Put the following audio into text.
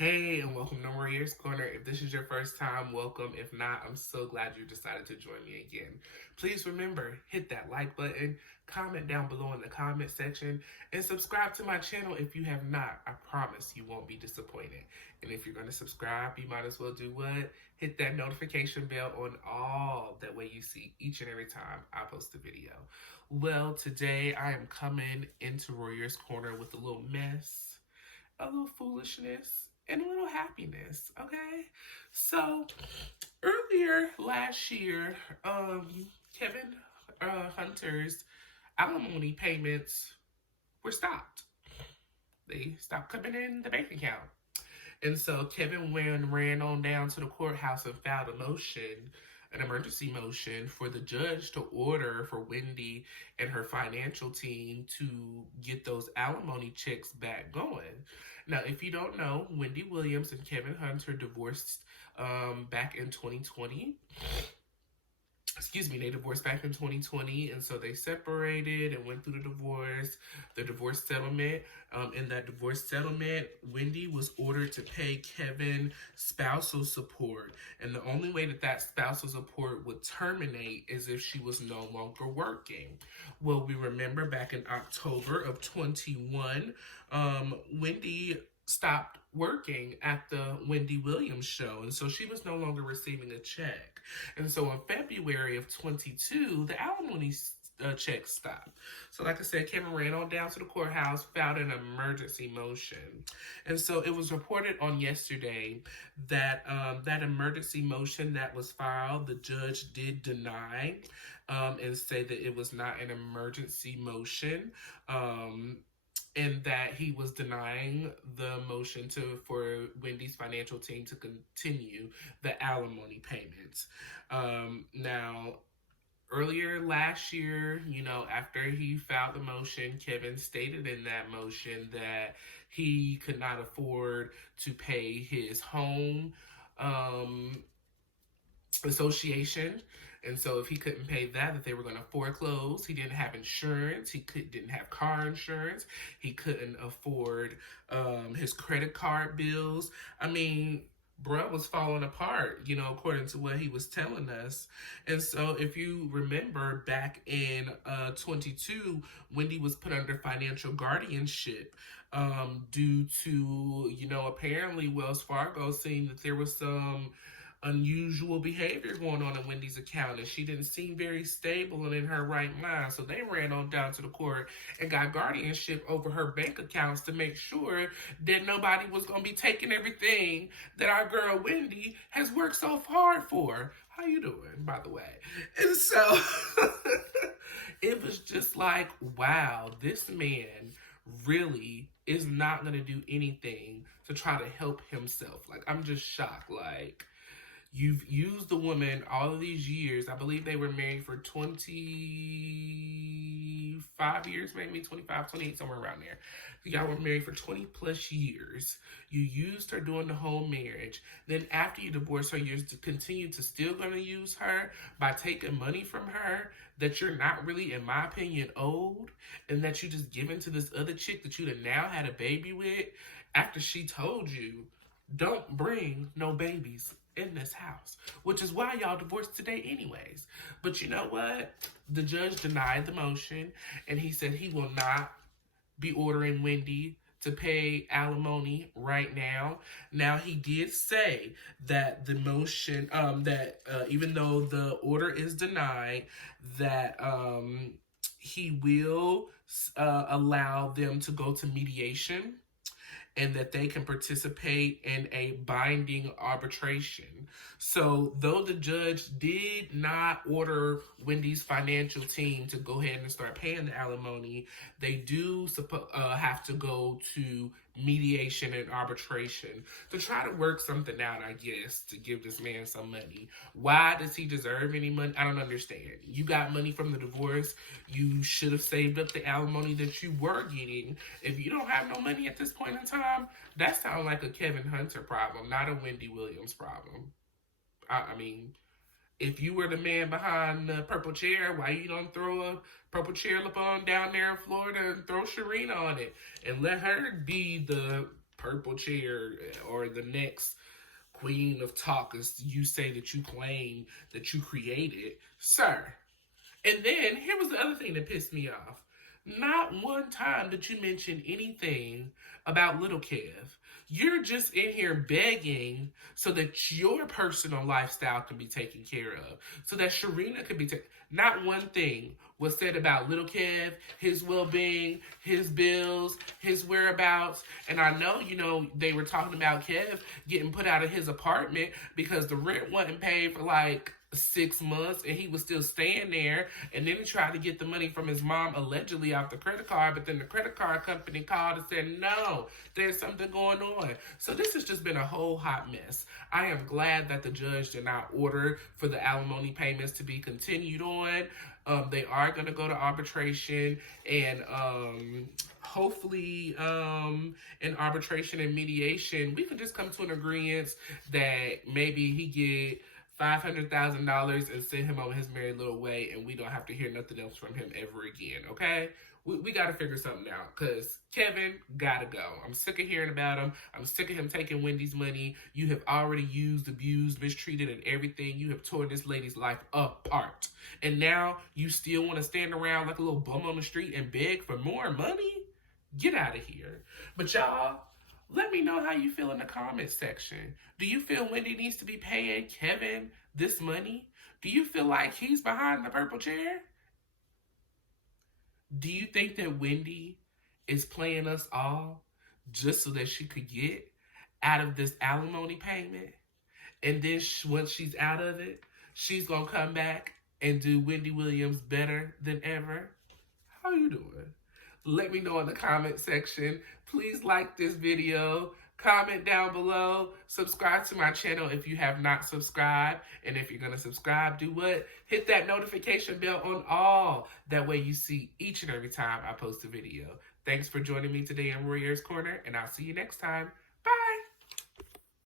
Hey, and welcome to Warriors Corner. If this is your first time, welcome. If not, I'm so glad you decided to join me again. Please remember, hit that like button, comment down below in the comment section, and subscribe to my channel if you have not. I promise you won't be disappointed. And if you're going to subscribe, you might as well do what? Hit that notification bell on all. That way you see each and every time I post a video. Well, today I am coming into Warriors Corner with a little mess, a little foolishness, and a little happiness, okay? So, earlier last year, Kevin Hunter's alimony payments were stopped. They stopped coming in the bank account. And so Kevin ran on down to the courthouse and filed a motion, an emergency motion, for the judge to order for Wendy and her financial team to get those alimony checks back going. Now, if you don't know, Wendy Williams and Kevin Hunter divorced back in 2020. They divorced back in 2020, and so they separated and went through the divorce settlement. In that divorce settlement, Wendy was ordered to pay Kevin spousal support, and the only way that spousal support would terminate is if she was no longer working. Well, we remember back in October of 21, Wendy stopped working at the Wendy Williams show, and so she was no longer receiving a check. And so in February of 22, the alimony check stopped. So like I said, Kevin ran on down to the courthouse, filed an emergency motion. And so it was reported on yesterday that that emergency motion that was filed, the judge did deny and say that it was not an emergency motion. And that he was denying the motion for Wendy's financial team to continue the alimony payments. Now, earlier last year, after he filed the motion, Kevin stated in that motion that he could not afford to pay his home association. And so if he couldn't pay that they were going to foreclose. He didn't have insurance. He didn't have car insurance. He couldn't afford his credit card bills. I mean, bruh was falling apart, according to what he was telling us. And so if you remember back in 22, Wendy was put under financial guardianship due to, apparently Wells Fargo seeing that there was some unusual behavior going on in Wendy's account, and she didn't seem very stable and in her right mind. So they ran on down to the court and got guardianship over her bank accounts to make sure that nobody was going to be taking everything that our girl Wendy has worked so hard for. How you doing, by the way? And so it was just like, wow, this man really is not going to do anything to try to help himself. Like, I'm just shocked. Like, you've used the woman all of these years. I believe they were married for 25 years, maybe 25, 28, somewhere around there. Y'all were married for 20 plus years. You used her during the whole marriage. Then after you divorced her, you're to continue to still going to use her by taking money from her that you're not really, in my opinion, owed, and that you just given to this other chick that you'd have now had a baby with after she told you, don't bring no babies in this house, which is why y'all divorced today anyways. But you know what? The judge denied the motion, and he said he will not be ordering Wendy to pay alimony right now. Now, he did say that the motion, even though the order is denied, that he will allow them to go to mediation, and that they can participate in a binding arbitration. So, though the judge did not order Wendy's financial team to go ahead and start paying the alimony, they do have to go to mediation and arbitration to try to work something out, I guess, to give this man some money. Why does he deserve any money? I don't understand. You got money from the divorce. You should have saved up the alimony that you were getting. If you don't have no money at this point in time, that sounds like a Kevin Hunter problem, not a Wendy Williams problem. I mean, if you were the man behind the purple chair, why you don't throw a purple chair up on down there in Florida and throw Sharina on it and let her be the purple chair or the next queen of talk as you say that you claim that you created, sir. And then here was the other thing that pissed me off. Not one time did you mention anything about little Kev. You're just in here begging so that your personal lifestyle can be taken care of, so that Sharina can be taken. Not one thing was said about little Kev, his well-being, his bills, his whereabouts. And I know, they were talking about Kev getting put out of his apartment because the rent wasn't paid for like 6 months and he was still staying there, and then he tried to get the money from his mom allegedly off the credit card, but then the credit card company called and said no, there's something going on. So this has just been a whole hot mess. I am glad that the judge did not order for the alimony payments to be continued on. They are going to go to arbitration, and hopefully in arbitration and mediation we can just come to an agreement that maybe he get $500,000 and send him on his merry little way, and we don't have to hear nothing else from him ever again, okay? We got to figure something out, because Kevin got to go. I'm sick of hearing about him. I'm sick of him taking Wendy's money. You have already used, abused, mistreated, and everything. You have torn this lady's life apart. And now you still want to stand around like a little bum on the street and beg for more money? Get out of here. But y'all, let me know how you feel in the comments section. Do you feel Wendy needs to be paying Kevin this money? Do you feel like he's behind the purple chair? Do you think that Wendy is playing us all just so that she could get out of this alimony payment? And then once she's out of it, she's going to come back and do Wendy Williams better than ever? How you doing? Let me know in the comment section. Please like this video, comment down below, subscribe to my channel if you have not subscribed. And if you're going to subscribe, do what? Hit that notification bell on all. That way you see each and every time I post a video. Thanks for joining me today in Warrior's Corner, and I'll see you next time.